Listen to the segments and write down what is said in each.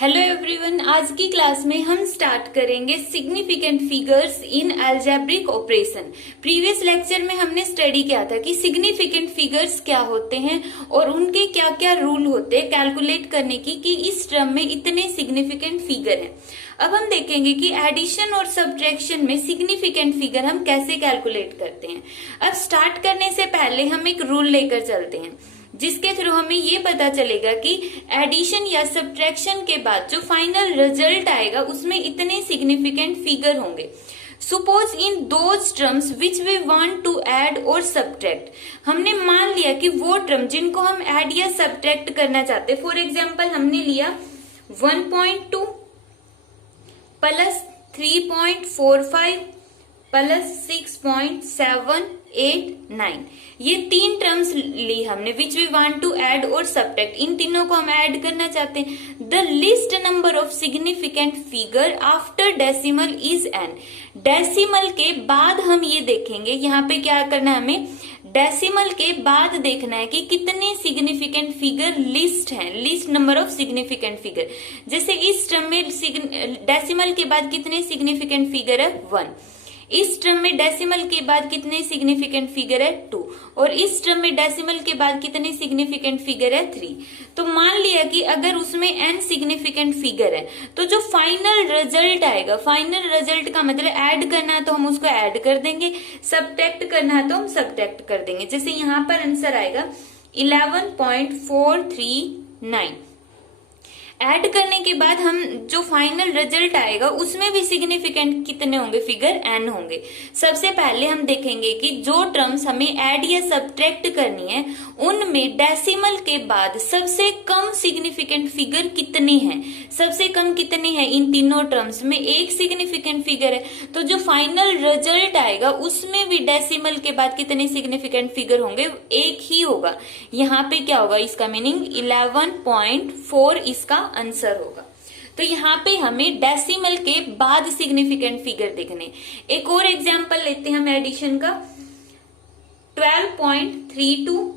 Hello everyone, आज की class में हम स्टार्ट करेंगे significant figures in algebraic operation. Previous lecture में हमने स्टडी किया था कि सिग्निफिकेंट फिगर्स क्या होते हैं और उनके क्या क्या रूल होते हैं कैलकुलेट करने की कि इस टर्म में इतने सिग्निफिकेंट फिगर हैं। अब हम देखेंगे कि एडिशन और सब्ट्रैक्शन में सिग्निफिकेंट फिगर हम कैसे कैलकुलेट करते हैं। अब स्टार्ट करने से पहले हम एक रूल लेकर चलते हैं जिसके थ्रू हमें ये पता चलेगा कि एडिशन या सब्ट्रैक्शन के बाद जो फाइनल रिजल्ट आएगा उसमें इतने सिग्निफिकेंट फिगर होंगे। Suppose in those terms which we want to add और सब्ट्रैक्ट, हमने मान लिया कि वो टर्म जिनको हम ऐड या सब्ट्रैक्ट करना चाहते हैं। फॉर एग्जाम्पल हमने लिया 1.2 प्लस 3.45 प्लस 6.789, ये तीन टर्म्स ली हमने which we want to add और सब्ट्रैक्ट। इन तीनों को हम ऐड करना चाहते हैं। The least number of significant figure after decimal is n. Decimal के बाद हम ये देखेंगे, यहाँ पे क्या करना है हमें, डेसिमल के बाद देखना है कि कितने सिग्निफिकेंट फिगर लिस्ट हैं, list number of significant figure. जैसे इस टर्म में डेसिमल के बाद कितने सिग्निफिकेंट फिगर है 1, इस टर्म में डेसिमल के बाद कितने सिग्निफिकेंट फिगर है 2 और इस टर्म में डेसिमल के बाद कितने सिग्निफिकेंट फिगर है 3। तो मान लिया कि अगर उसमें n सिग्निफिकेंट फिगर है तो जो फाइनल रिजल्ट आएगा, फाइनल रिजल्ट का मतलब ऐड करना है तो हम उसको ऐड कर देंगे, सब्ट्रैक्ट करना है तो हम सब्ट्रैक्ट कर देंगे। जैसे यहाँ पर आंसर आएगा 11.439। ऐड करने के बाद हम जो फाइनल रिजल्ट आएगा उसमें भी सिग्निफिकेंट कितने होंगे फिगर n होंगे। सबसे पहले हम देखेंगे कि जो टर्म्स हमें ऐड या सब्ट्रैक्ट करनी है उनमें डेसिमल के बाद सबसे कम सिग्निफिकेंट फिगर कितने हैं। सबसे कम कितने हैं इन तीनों टर्म्स में, एक सिग्निफिकेंट फिगर है। तो जो फाइनल रिजल्ट आएगा उसमें भी डेसिमल के बाद कितने सिग्निफिकेंट फिगर होंगे, एक ही होगा। यहाँ पे क्या होगा, इसका मीनिंग 11.4 इसका आंसर होगा। तो यहाँ पे हमें डेसिमल के बाद सिग्निफिकेंट फिगर देखने। एक और एग्जांपल लेते हैं हम एडिशन का, 12.32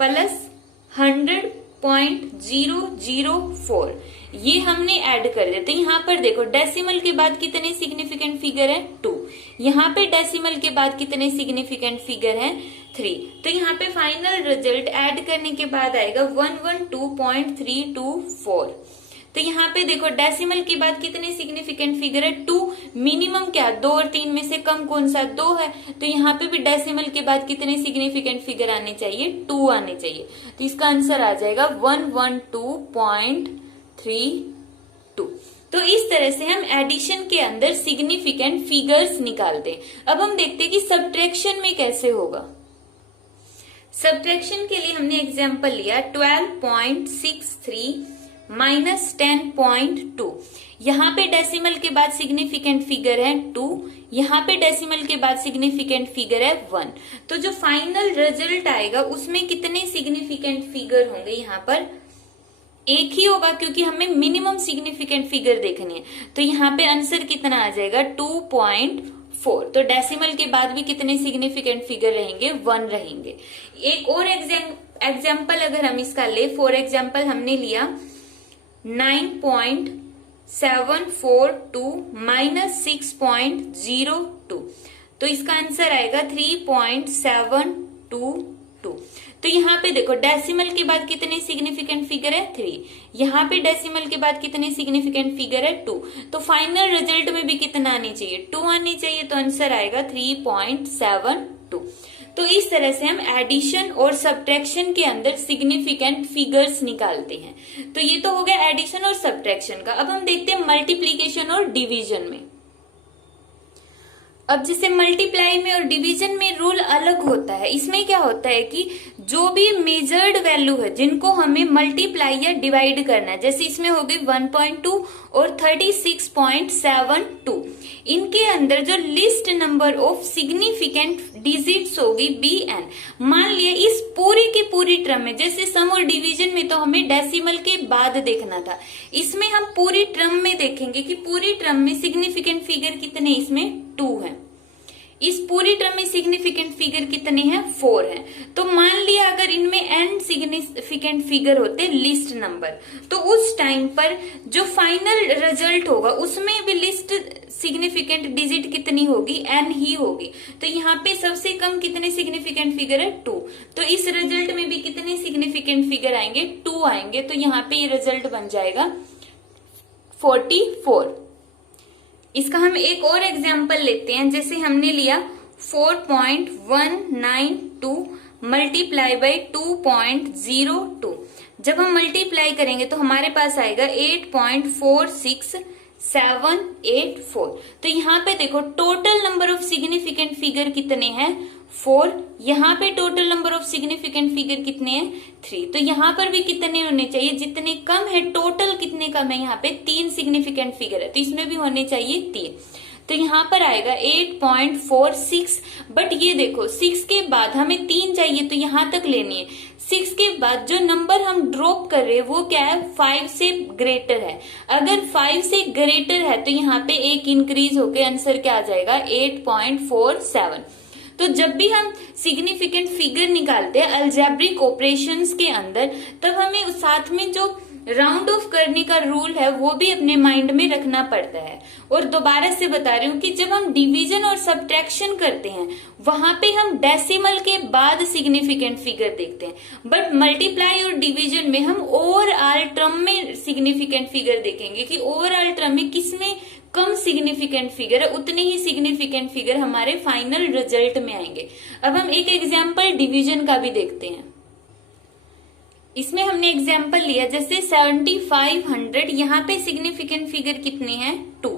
प्लस 100.004, ये हमने ऐड कर दिया। तो यहाँ पर देखो डेसिमल के बाद कितने सिग्निफिकेंट फिगर है 2, यहाँ पे डेसिमल के बाद कितने सिग्निफिकेंट फिगर है 3। तो यहाँ पे फाइनल रिजल्ट ऐड करने के बाद आएगा 112.324। तो यहाँ पे देखो डेसिमल के बाद कितने सिग्निफिकेंट फिगर है 2, मिनिमम क्या 2 और 3 में से कम कौन सा 2 है। तो यहाँ पे भी डेसिमल के बाद कितने सिग्निफिकेंट फिगर आने चाहिए, 2 आने चाहिए। तो इसका आंसर आ जाएगा 112.32। तो इस तरह से हम एडिशन के अंदर सिग्निफिकेंट फिगर्स निकालते हैं। अब हम देखते हैं कि सब्ट्रैक्शन में कैसे होगा। सब्ट्रैक्शन के लिए हमने एग्जाम्पल लिया 12.63 माइनस 10.2। यहाँ पे डेसिमल के बाद सिग्निफिकेंट फिगर है 2, यहाँ पे डेसिमल के बाद सिग्निफिकेंट फिगर है 1। तो जो फाइनल रिजल्ट आएगा उसमें कितने सिग्निफिकेंट फिगर होंगे, यहाँ पर एक ही होगा क्योंकि हमें मिनिमम सिग्निफिकेंट फिगर देखनी है। तो यहाँ पे आंसर कितना आ जाएगा 2.4। तो डेसिमल के बाद भी कितने सिग्निफिकेंट फिगर रहेंगे, 1 रहेंगे। एक और एग्जाम्पल अगर हम इसका ले, फॉर एग्जाम्पल हमने लिया 9.742 माइनस 6.02, तो इसका आंसर आएगा 3.722। तो यहाँ पे देखो डेसिमल के बाद कितने सिग्निफिकेंट फिगर है 3, यहाँ पे डेसिमल के बाद कितने सिग्निफिकेंट फिगर है 2। तो फाइनल रिजल्ट में भी कितना आनी चाहिए, 2 आनी चाहिए। तो आंसर आएगा 3.72। तो इस तरह से हम एडिशन और सब्ट्रैक्शन के अंदर सिग्निफिकेंट फिगर्स निकालते हैं। तो ये तो हो गया एडिशन और सब्ट्रैक्शन का। अब हम देखते हैं मल्टीप्लीकेशन और डिवीजन में। अब जैसे मल्टीप्लाई में और डिवीजन में रूल अलग होता है। इसमें क्या होता है कि जो भी मेजर्ड वैल्यू है जिनको हमें मल्टीप्लाई या डिवाइड करना है, जैसे इसमें हो गई 1.2 और 36.72, इनके अंदर जो list number of significant digits होगी bn। मान लिया इस पूरी की पूरी टर्म में, जैसे सम और डिवीजन में तो हमें डेसिमल के बाद देखना था, इसमें हम पूरी टर्म में देखेंगे कि पूरी टर्म में सिग्निफिकेंट फिगर कितने, इसमें 2 है। इस पूरी टर्म में सिग्निफिकेंट फिगर कितने हैं? 4 हैं। तो मान लिया अगर इनमें n सिग्निफिकेंट फिगर होते लिस्ट नंबर, तो उस टाइम पर जो फाइनल रिजल्ट होगा उसमें भी लिस्ट सिग्निफिकेंट डिजिट कितनी होगी? n ही होगी। तो यहाँ पे सबसे कम कितने सिग्निफिकेंट फिगर है? 2। तो इस रिजल्ट में भी कितने सिग्निफिकेंट फिगर आएंगे? 2 आएंगे। तो यहाँ पे ये रिजल्ट बन जाएगा 44। इसका हम एक और एग्जाम्पल लेते हैं। जैसे हमने लिया 4.192 मल्टीप्लाई बाई 2.02। जब हम मल्टीप्लाई करेंगे तो हमारे पास आएगा 8.46784। तो यहाँ पे देखो total number of significant figure कितने हैं? 4। यहाँ पे total number of significant figure कितने हैं? 3। तो यहाँ पर भी कितने होने चाहिए? जितने कम है, टोटल कितने कम है? यहाँ पे 3 सिग्निफिकेंट फिगर है, तो इसमें भी होने चाहिए 3। तो यहाँ पर आएगा 8.46। बट ये देखो 6 के बाद हमें 3 चाहिए, तो यहाँ तक लेनी है। 6 के बाद जो नंबर हम ड्रॉप कर रहे हैं वो क्या है? 5 से ग्रेटर है। अगर 5 से ग्रेटर है तो यहाँ पे एक इंक्रीज होके आंसर क्या आ जाएगा? 8.47। तो जब भी हम सिग्निफिकेंट फिगर निकालते हैं अलजेब्रिक ऑपरेशंस के अंदर, तब हमें साथ में जो राउंड ऑफ करने का रूल है वो भी अपने माइंड में रखना पड़ता है। और दोबारा से बता रही हूँ कि जब हम डिवीजन और सब्ट्रैक्शन करते हैं वहां पे हम डेसिमल के बाद सिग्निफिकेंट फिगर देखते हैं, बट मल्टीप्लाई और डिवीजन में हम ओवरऑल टर्म में सिग्निफिकेंट फिगर देखेंगे कि ओवरऑल टर्म में किसमें कम सिग्निफिकेंट फिगर है, उतने ही सिग्निफिकेंट फिगर हमारे फाइनल रिजल्ट में आएंगे। अब हम एक एग्जाम्पल डिवीजन का भी देखते हैं। इसमें हमने एग्जाम्पल लिया जैसे 7500, यहाँ पे सिग्निफिकेंट फिगर कितने हैं? 2,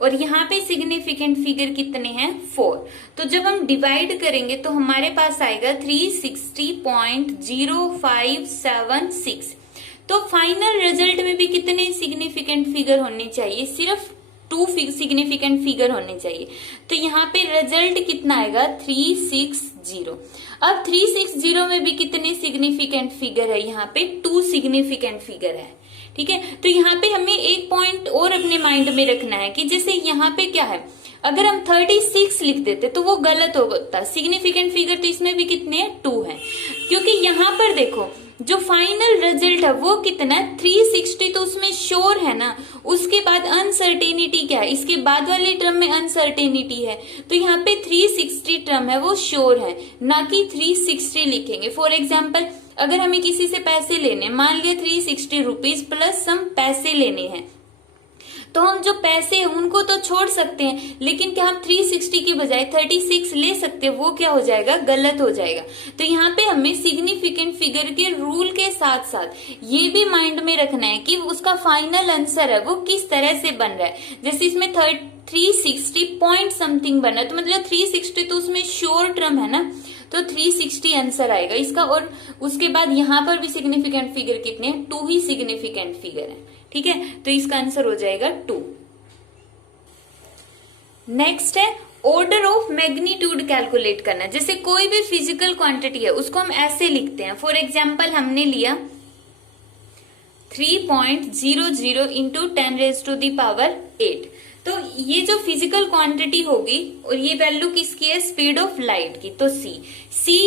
और यहाँ पे सिग्निफिकेंट फिगर कितने हैं? 4। तो जब हम डिवाइड करेंगे तो हमारे पास आएगा 360.0576। तो फाइनल रिजल्ट में भी कितने सिग्निफिकेंट फिगर होने चाहिए? सिर्फ 2 सिग्निफिकेंट फिगर होने चाहिए। तो यहाँ पे रिजल्ट कितना आएगा? 360। अब 360 में भी कितने सिग्निफिकेंट फिगर है? यहाँ पे 2 सिग्निफिकेंट फिगर है। ठीक है, तो यहाँ पे हमें एक पॉइंट और अपने माइंड में रखना है कि जैसे यहाँ पे क्या है, अगर हम 36 लिख देते तो वो गलत होता। सिग्निफिकेंट फिगर तो इसमें भी कितने हैं? 2 है, क्योंकि यहाँ पर देखो जो फाइनल रिजल्ट है वो कितना है? 360। तो उसमें श्योर है ना, उसके बाद अनसर्टेनिटी क्या है? इसके बाद वाले टर्म में अनसर्टेनिटी है, तो यहाँ पे 360 टर्म है वो श्योर है, ना कि 360 लिखेंगे। फॉर एग्जाम्पल अगर हमें किसी से पैसे लेने, मान लिया 360 रुपीज प्लस सम पैसे लेने हैं, तो हम जो पैसे हैं उनको तो छोड़ सकते हैं, लेकिन क्या हम 360 की बजाय 36 ले सकते हैं? वो क्या हो जाएगा? गलत हो जाएगा। तो यहाँ पे हमें सिग्निफिकेंट फिगर के रूल के साथ साथ ये भी माइंड में रखना है कि उसका फाइनल आंसर है वो किस तरह से बन रहा है। जैसे इसमें 360 पॉइंट समथिंग बना है, तो मतलब 360 तो उसमें श्योर टर्म है ना, तो 360 आंसर आएगा इसका। और उसके बाद यहाँ पर भी सिग्निफिकेंट फिगर कितने हैं? 2 ही सिग्निफिकेंट फिगर है। ठीक है, तो इसका आंसर हो जाएगा 2। नेक्स्ट है ऑर्डर ऑफ मैग्नीट्यूड कैलकुलेट करना। जैसे कोई भी फिजिकल क्वांटिटी है उसको हम ऐसे लिखते हैं। फॉर एग्जाम्पल हमने लिया 3.00 इंटू 10⁸। तो ये जो फिजिकल क्वांटिटी होगी और ये वैल्यू किसकी है? स्पीड ऑफ लाइट की। तो सी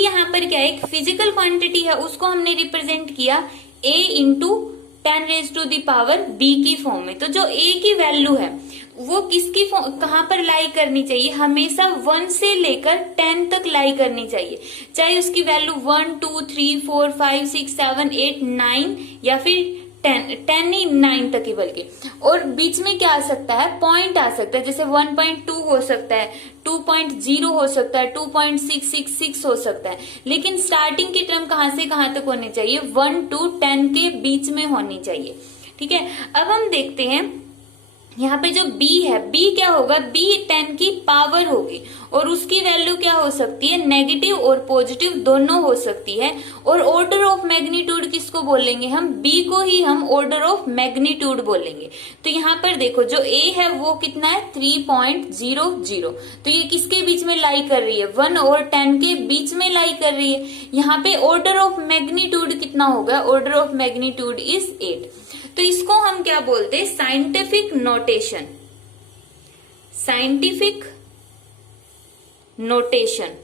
यहाँ पर क्या है? एक फिजिकल क्वांटिटी है, उसको हमने रिप्रेजेंट किया a इंटू 10⁻b की फॉर्म में। तो जो a की वैल्यू है वो किसकी कहाँ पर लाई करनी चाहिए? हमेशा 1 से लेकर 10 तक लाई करनी चाहिए, चाहे उसकी वैल्यू 1 2 3 4 5 6 7 8 9 या फिर 10 ही 9 तक ही बल्कि। और बीच में क्या आ सकता है? पॉइंट आ सकता है, जैसे 1.2 हो सकता है, 2.0 हो सकता है, 2.666 हो सकता है। लेकिन स्टार्टिंग की टर्म कहाँ से कहाँ तक होनी चाहिए? 1 to 10 के बीच में होनी चाहिए। ठीक है, अब हम देखते हैं यहाँ पे जो b है, b क्या होगा? b 10 की पावर होगी और उसकी वैल्यू क्या हो सकती है? नेगेटिव और पॉजिटिव दोनों हो सकती है। और ऑर्डर ऑफ मैग्नीट्यूड किसको बोलेंगे हम? b को ही हम ऑर्डर ऑफ मैग्नीट्यूड बोलेंगे। तो यहाँ पर देखो जो a है वो कितना है? 3.00। तो ये किसके बीच में लाई कर रही है? 1 और 10 के बीच में लाई कर रही है। यहाँ पे ऑर्डर ऑफ मैग्नीट्यूड कितना होगा? Order of magnitude is 8। तो इसको हम क्या बोलते हैं? Scientific notation. Scientific notation.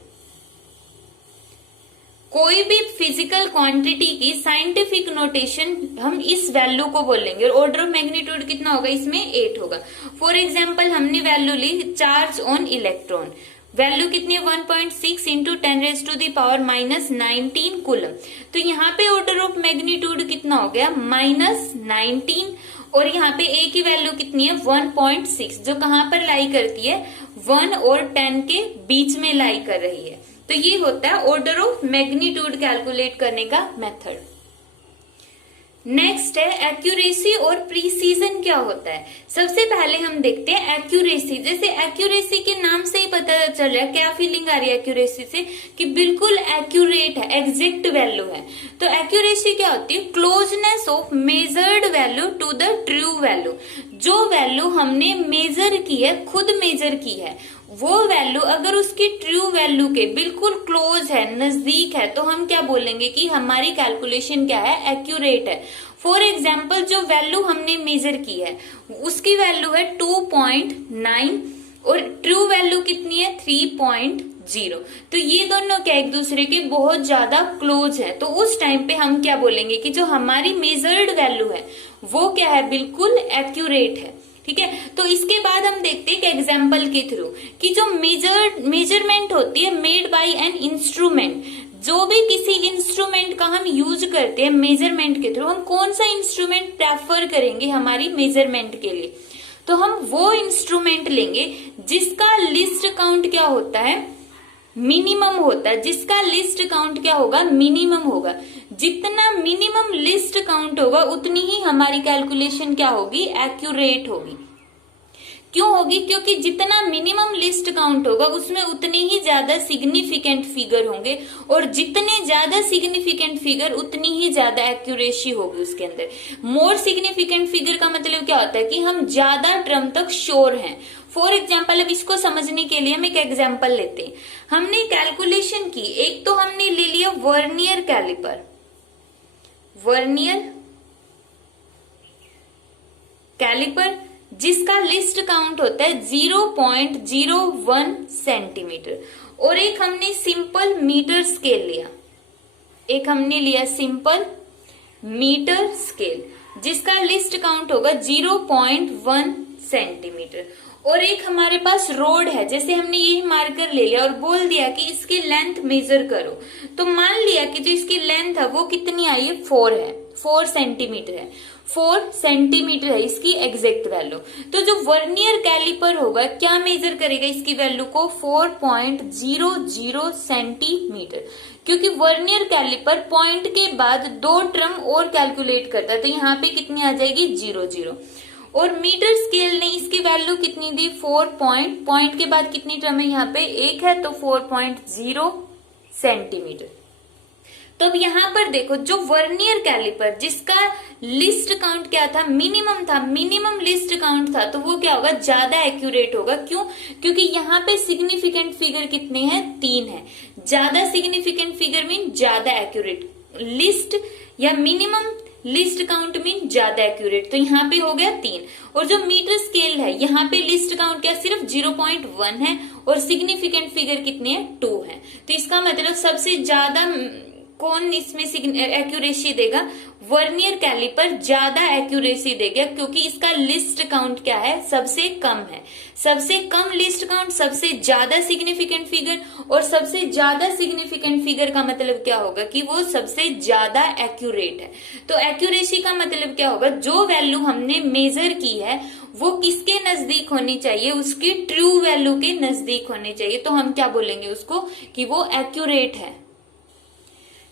कोई भी फिजिकल क्वांटिटी की साइंटिफिक नोटेशन हम इस वैल्यू को बोलेंगे, और ऑर्डर ऑफ मैग्नीट्यूड कितना होगा इसमें 8 होगा। फॉर एग्जाम्पल हमने वैल्यू ली चार्ज ऑन इलेक्ट्रॉन, वैल्यू कितनी है 1.6 इंटू 10⁻⁻19 कूलम। तो यहाँ पे ऑर्डर ऑफ मैग्नीट्यूड कितना हो गया -19, और यहाँ पे ए की वैल्यू कितनी है 1.6, जो कहाँ पर लाई करती है 1 और 10 के बीच में लाई कर रही है। तो ये होता है ऑर्डर ऑफ मैग्नीट्यूड कैलकुलेट करने का मेथड। नेक्स्ट है एक्यूरेसी और प्रीसीजन क्या होता है। सबसे पहले हम देखते हैं एक्यूरेसी। जैसे एक्यूरेसी के नाम से ही पता चल रहा है, क्या फीलिंग आ रही है एक्यूरेसी से, कि बिल्कुल एक्यूरेट है, एग्जैक्ट वैल्यू है। तो एक्यूरेसी क्या होती है, closeness of measured value to the true value. जो वैल्यू हमने मेजर की है, खुद मेजर की है, वो वैल्यू अगर उसकी ट्रू वैल्यू के बिल्कुल क्लोज है, नजदीक है, तो हम क्या बोलेंगे कि हमारी कैलकुलेशन क्या है, एक्यूरेट है। फॉर एग्जाम्पल जो वैल्यू हमने मेजर की है उसकी वैल्यू है 2.9 और ट्रू वैल्यू कितनी है 3.0। तो ये दोनों क्या एक दूसरे के बहुत ज्यादा क्लोज है। तो उस टाइम पे हम क्या बोलेंगे कि जो हमारी मेजर्ड वैल्यू है वो क्या है, बिल्कुल एक्यूरेट है। ठीक है, तो इसके बाद हम देखते हैं कि एग्जाम्पल के थ्रू कि जो मेजरमेंट होती है मेड बाय एन इंस्ट्रूमेंट, जो भी किसी इंस्ट्रूमेंट का हम यूज करते हैं मेजरमेंट के थ्रू, हम कौन सा इंस्ट्रूमेंट प्रेफर करेंगे हमारी मेजरमेंट के लिए, तो हम वो इंस्ट्रूमेंट लेंगे जिसका लिस्ट काउंट क्या होता है, मिनिमम होता है। जिसका लिस्ट काउंट क्या होगा, मिनिमम होगा। जितना मिनिमम लिस्ट काउंट होगा उतनी ही हमारी कैलकुलेशन क्या होगी, एक्यूरेट होगी। क्यों होगी, क्योंकि जितना मिनिमम लिस्ट काउंट होगा उसमें उतने ही ज्यादा सिग्निफिकेंट फिगर होंगे, और जितने ज्यादा सिग्निफिकेंट फिगर उतनी ही ज्यादा एक्यूरेसी होगी उसके अंदर। मोर सिग्निफिकेंट फिगर का मतलब क्या होता है कि हम ज्यादा टर्म तक श्योर हैं। फॉर एग्जाम्पल, अब इसको समझने के लिए हम एक एग्जाम्पल लेते हैं। हमने कैलकुलेशन की, एक तो हमने ले लिया वर्नियर कैलिपर, वर्नियर कैलिपर जिसका लिस्ट काउंट होता है 0.01 सेंटीमीटर, और एक हमने सिंपल मीटर स्केल लिया, एक हमने लिया सिंपल मीटर स्केल जिसका लिस्ट काउंट होगा 0.1 सेंटीमीटर, और एक हमारे पास रोड है, जैसे हमने ये मार्कर ले लिया और बोल दिया कि इसकी लेंथ मेजर करो। तो मान लिया कि जो इसकी लेंथ है वो कितनी आई है, 4 है, 4 सेंटीमीटर है, 4 सेंटीमीटर है इसकी एग्जैक्ट वैल्यू। तो जो वर्नियर कैलिपर होगा क्या मेजर करेगा इसकी वैल्यू को, 4.00 सेंटीमीटर, क्योंकि वर्नियर कैलिपर पॉइंट के बाद 2 टर्म और कैलकुलेट करता है। तो यहाँ पे कितनी आ जाएगी 00, और मीटर स्केल ने इसकी वैल्यू कितनी दी, 4 पॉइंट के बाद कितनी टर्म है यहाँ पे 1 है, तो 4.0 सेंटीमीटर। तो अब यहाँ पर देखो, जो वर्नियर कैलिपर जिसका लिस्ट काउंट क्या था, मिनिमम था, मिनिमम लिस्ट काउंट था, तो वो क्या होगा, ज्यादा एक्यूरेट होगा। क्यों, क्योंकि यहाँ पे सिग्निफिकेंट फिगर कितने हैं, 3 है। ज्यादा सिग्निफिकेंट फिगर मीन ज्यादा एक्यूरेट, लिस्ट या मिनिमम लिस्ट काउंट मीन ज्यादा एक्यूरेट, तो यहाँ पे हो गया 3। और जो मीटर स्केल है यहाँ पे लिस्ट काउंट क्या सिर्फ 0.1 है, और सिग्निफिकेंट फिगर कितने हैं, 2 है। तो इसका मतलब सबसे ज्यादा कौन इसमें एक्यूरेसी देगा, वर्नियर कैलिपर ज्यादा एक्यूरेसी देगा, क्योंकि इसका लिस्ट काउंट क्या है, सबसे कम है। सबसे कम लिस्ट काउंट सबसे ज्यादा सिग्निफिकेंट फिगर, और सबसे ज्यादा सिग्निफिकेंट फिगर का मतलब क्या होगा कि वो सबसे ज्यादा एक्यूरेट है। तो एक्यूरेसी का मतलब क्या होगा, जो वैल्यू हमने मेजर की है वो किसके नजदीक होनी चाहिए, उसकी ट्रू वैल्यू के नजदीक होनी चाहिए। तो हम क्या बोलेंगे उसको कि वो एक्यूरेट है।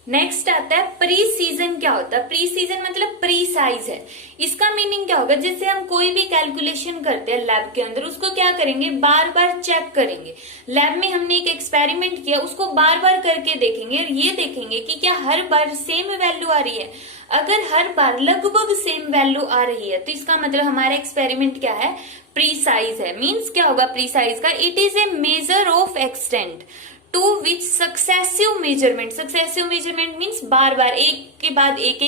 नेक्स्ट आता है प्रीसीजन। क्या होता है प्रीसीजन, मतलब प्रीसाइज है। इसका मीनिंग क्या होगा, जैसे हम कोई भी कैलकुलेशन करते हैं लैब के अंदर, उसको क्या करेंगे, बार बार चेक करेंगे। लैब में हमने एक एक्सपेरिमेंट किया, उसको बार बार करके देखेंगे, ये देखेंगे कि क्या हर बार सेम वैल्यू आ रही है। अगर हर बार लगभग सेम वैल्यू आ रही है तो इसका मतलब हमारा एक्सपेरिमेंट क्या है, प्रीसाइज है। मीन्स क्या होगा प्रीसाइज का, it is a measure of extent to which successive measurement means बार बार एक के बाद एक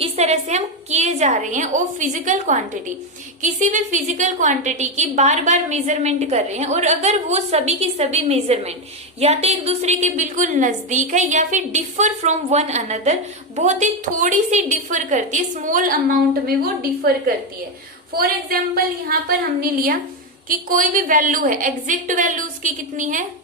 इस तरह से हम किए जा रहे हैं। और फिजिकल क्वांटिटी, किसी भी फिजिकल क्वांटिटी की बार बार मेजरमेंट कर रहे हैं और अगर वो सभी की सभी मेजरमेंट या तो एक दूसरे के बिल्कुल नजदीक है या फिर डिफर फ्रॉम वन अनदर, बहुत ही थोड़ी सी डिफर करती है, स्मॉल अमाउंट में वो डिफर करती है। फॉर एग्जाम्पल यहाँ पर हमने लिया कि कोई भी वैल्यू है, एग्जैक्ट वैल्यू उसकी कितनी है,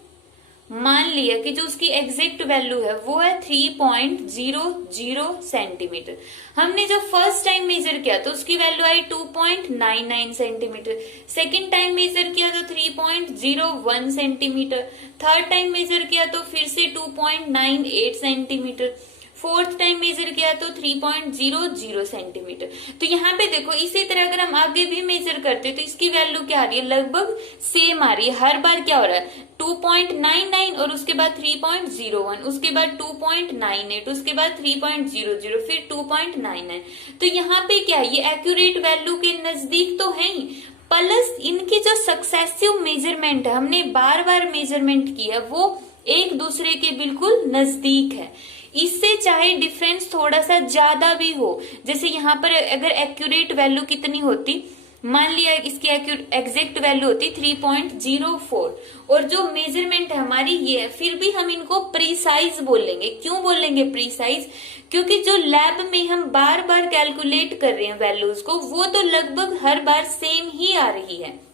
मान लिया कि जो उसकी एग्जैक्ट वैल्यू है वो है 3.00 सेंटीमीटर। हमने जो फर्स्ट टाइम मेजर किया तो उसकी वैल्यू आई 2.99 सेंटीमीटर, सेकेंड टाइम मेजर किया तो 3.01 सेंटीमीटर, थर्ड टाइम मेजर किया तो फिर से 2.98 सेंटीमीटर, फोर्थ टाइम मेजर किया तो 3.00 सेंटीमीटर। तो यहाँ पे देखो इसी तरह अगर हम आगे भी मेजर करते तो इसकी वैल्यू क्या आ रही है, लगभग सेम आ रही है। हर बार क्या हो रहा है 2.99 और उसके बाद 3.01, उसके बाद 2.98, उसके बाद 3.00, फिर 2.99। तो यहाँ पे क्या है, ये एक्यूरेट वैल्यू के नजदीक तो है ही, प्लस इनकी जो सक्सेसिव मेजरमेंट है, हमने बार बार मेजरमेंट की है, वो एक दूसरे के बिल्कुल नजदीक है। इससे चाहे डिफरेंस थोड़ा सा ज्यादा भी हो, जैसे यहाँ पर अगर एक्यूरेट वैल्यू कितनी होती, मान लिया इसकी एग्जैक्ट वैल्यू होती 3.04 और जो मेजरमेंट है हमारी ये है, फिर भी हम इनको प्रीसाइज बोलेंगे। क्यों बोलेंगे प्रीसाइज, क्योंकि जो लैब में हम बार बार कैलकुलेट कर रहे हैं वैल्यूज को, वो तो लगभग हर बार सेम ही आ रही है।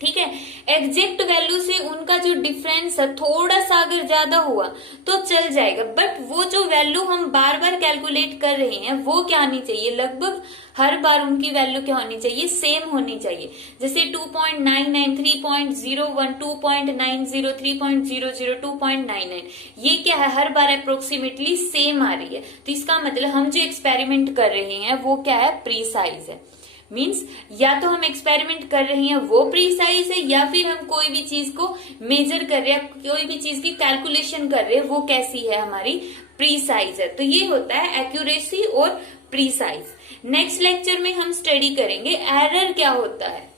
ठीक है, एग्जैक्ट वैल्यू से उनका जो डिफरेंस है थोड़ा सा अगर ज्यादा हुआ तो चल जाएगा, बट वो जो वैल्यू हम बार बार कैलकुलेट कर रहे हैं वो क्या आनी चाहिए, लगभग हर बार उनकी वैल्यू क्या होनी चाहिए, सेम होनी चाहिए। जैसे 2.99, 3.01, 2.90, 3.00, 2.99, ये क्या है, हर बार अप्रोक्सीमेटली सेम आ रही है। तो इसका मतलब हम जो एक्सपेरिमेंट कर रहे हैं वो क्या है, प्रीसाइज है। मीन्स या तो हम एक्सपेरिमेंट कर रहे हैं वो प्रीसाइज है, या फिर हम कोई भी चीज को मेजर कर रहे हैं, कोई भी चीज की कैलकुलेशन कर रहे हैं, वो कैसी है, हमारी प्रीसाइज है। तो ये होता है एक्यूरेसी और प्रीसाइज। नेक्स्ट लेक्चर में हम स्टडी करेंगे एरर क्या होता है।